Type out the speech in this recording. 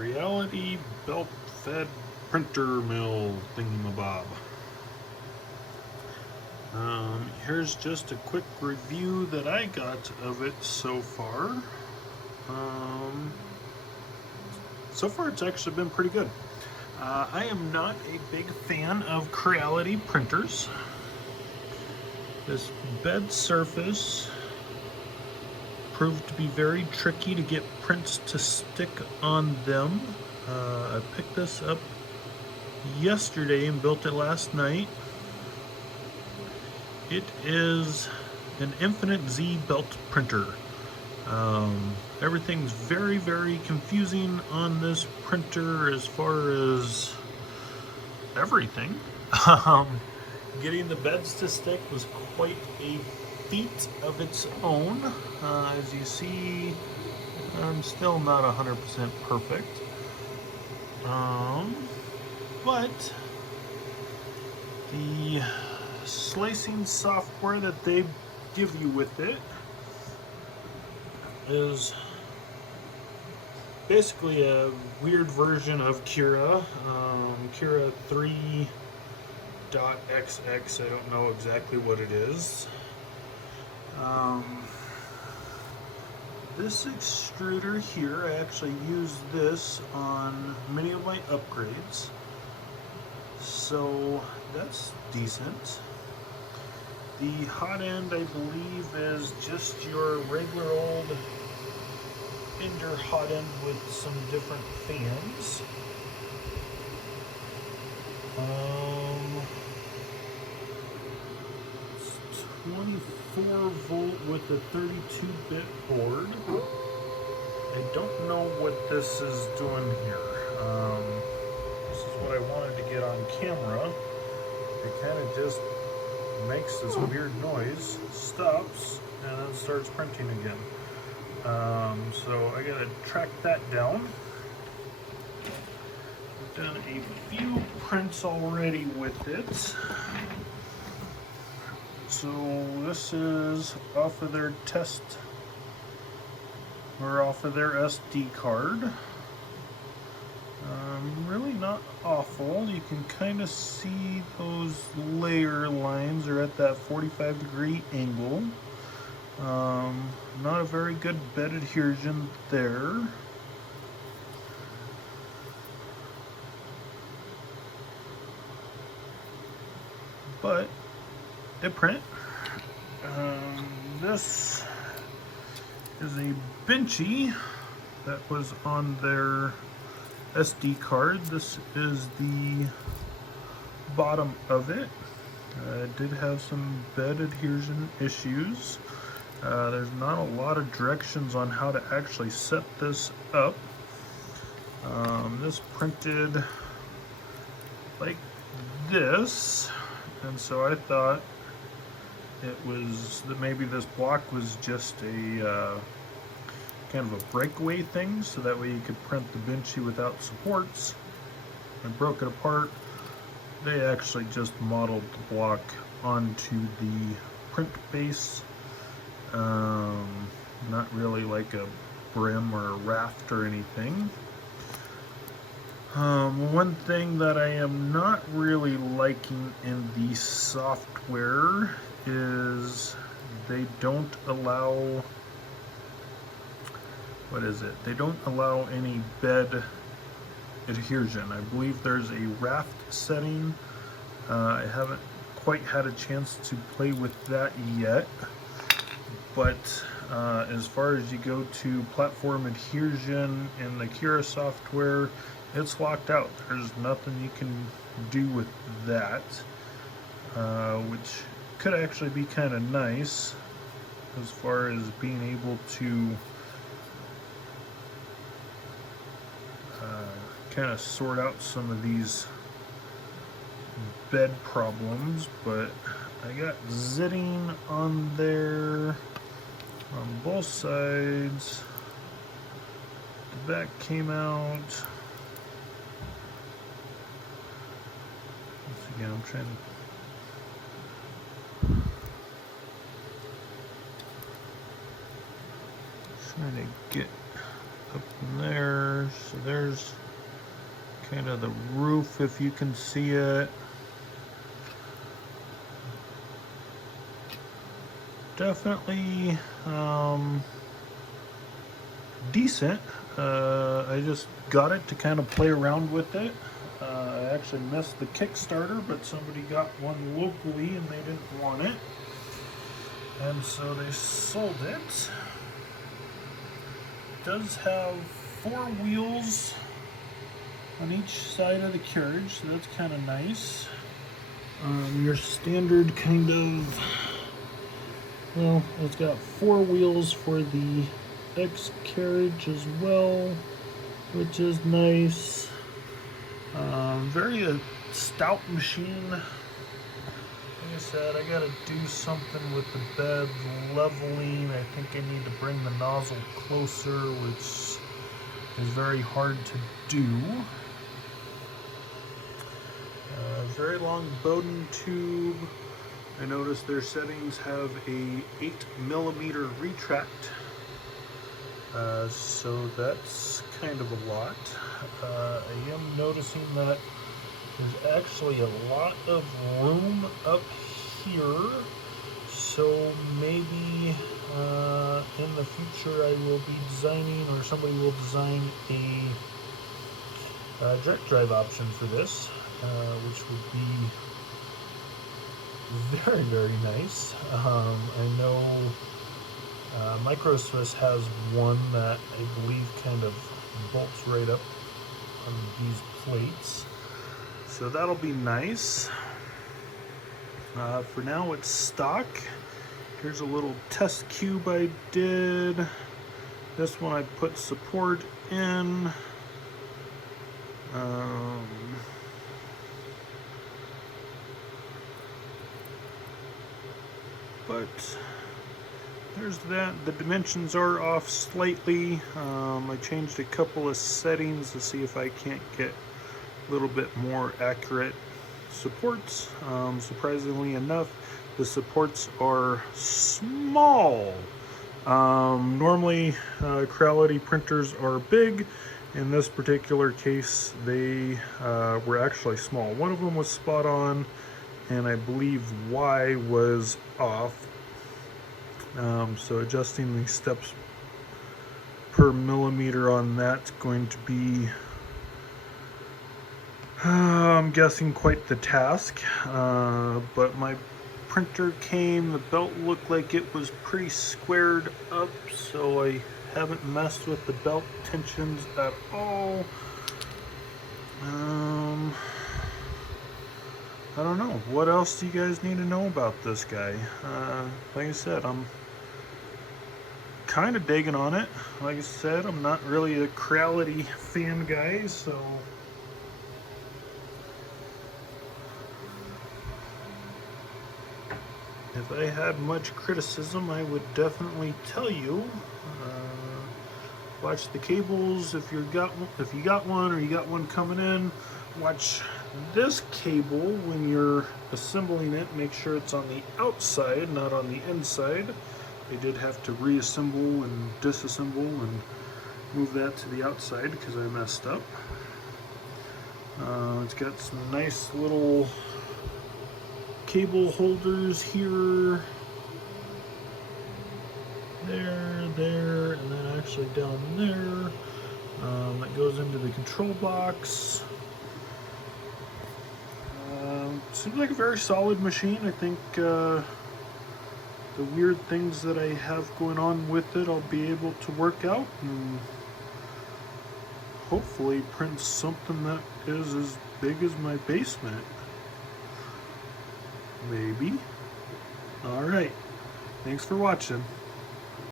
Creality belt-fed printer mill thingamabob. Here's just a quick review that I got of it so far. So far it's actually been pretty good. I am not a big fan of Creality printers. This bed surface proved to be very tricky to get prints to stick on them. I picked this up yesterday and built it last night. It is an Infinite Z belt printer. Everything's very, very confusing on this printer as far as everything. Getting the beds to stick was quite a feat of its own. As you see, I'm still not 100% perfect. But the slicing software that they give you with it is basically a weird version of Cura. Cura 3.xx, I don't know exactly what it is. This extruder here, I actually use this on many of my upgrades, so that's decent. The hot end, I believe, is just your regular old Ender hot end with some different fans. It's 24 volt with a 32-bit board. I don't know what this is doing here. This is what I wanted to get on camera. It kind of just makes this weird noise, stops, and then starts printing again. So I gotta track that down. I've done a few prints already with it. So this is off of their test, or off of their SD card. Really not awful. You can kind of see those layer lines are at that 45-degree angle. Not a very good bed adhesion there. But they print. This is a benchy that was on their SD card. This is the bottom of it. It did have some bed adhesion issues. There's not a lot of directions on how to actually set this up. This printed like this, and so I thought it was that maybe this block was just a kind of a breakaway thing, so that way you could print the benchy without supports. I broke it apart. They actually just modeled the block onto the print base. Not really like a brim or a raft or anything. One thing that I am not really liking in the software is they don't allow, they don't allow any bed adhesion. I believe there's a raft setting. I haven't quite had a chance to play with that yet, but as far as you go to platform adhesion in the Cura software, it's locked out. There's nothing you can do with that, which could actually be kind of nice as far as being able to kind of sort out some of these bed problems. But I got zitting on there on both sides. The back came out. Once again, I'm trying to get up in there. So there's kind of the roof, if you can see it. Definitely decent. I just got it to kind of play around with it. I actually missed the Kickstarter, but somebody got one locally and they didn't want it, and so they sold it. It does have 4 wheels on each side of the carriage, so that's kind of nice. Your standard kind of, well, it's got 4 wheels for the X carriage as well, which is nice. Very stout machine. Like I said, I gotta do something with the bed leveling. I think I need to bring the nozzle closer, which is very hard to do. Very long Bowden tube. I noticed their settings have a 8mm retract, so that's kind of a lot. I am noticing that there's actually a lot of room up here, so maybe in the future I will be designing, or somebody will design a direct drive option for this, which would be very, very nice. I know Micro Swiss has one that I believe kind of bolts right up on these plates, so that'll be nice. For now it's stock. Here's a little test cube I did. This one I put support in. But there's that. The dimensions are off slightly. I changed a couple of settings to see if I can't get a little bit more accurate supports. Surprisingly enough, the supports are small. Normally Creality printers are big. In this particular case, they were actually small. One of them was spot on, and I believe Y was off. So adjusting the steps per millimeter on that's going to be, I'm guessing, quite the task. But my printer came, the belt looked like it was pretty squared up, so I haven't messed with the belt tensions at all. I don't know. What else do you guys need to know about this guy? Like I said, I'm kind of digging on it. Like I said, I'm not really a Creality fan guy, so if I had much criticism, I would definitely tell you. Watch the cables if you got one, or you got one coming in. Watch this cable when you're assembling it. Make sure it's on the outside, not on the inside. I did have to reassemble and disassemble and move that to the outside because I messed up. It's got some nice little cable holders here, there, and then actually down there. That goes into the control box. Seems like a very solid machine. I think the weird things that I have going on with it, I'll be able to work out and hopefully print something that is as big as my basement. Maybe. Alright. Thanks for watching.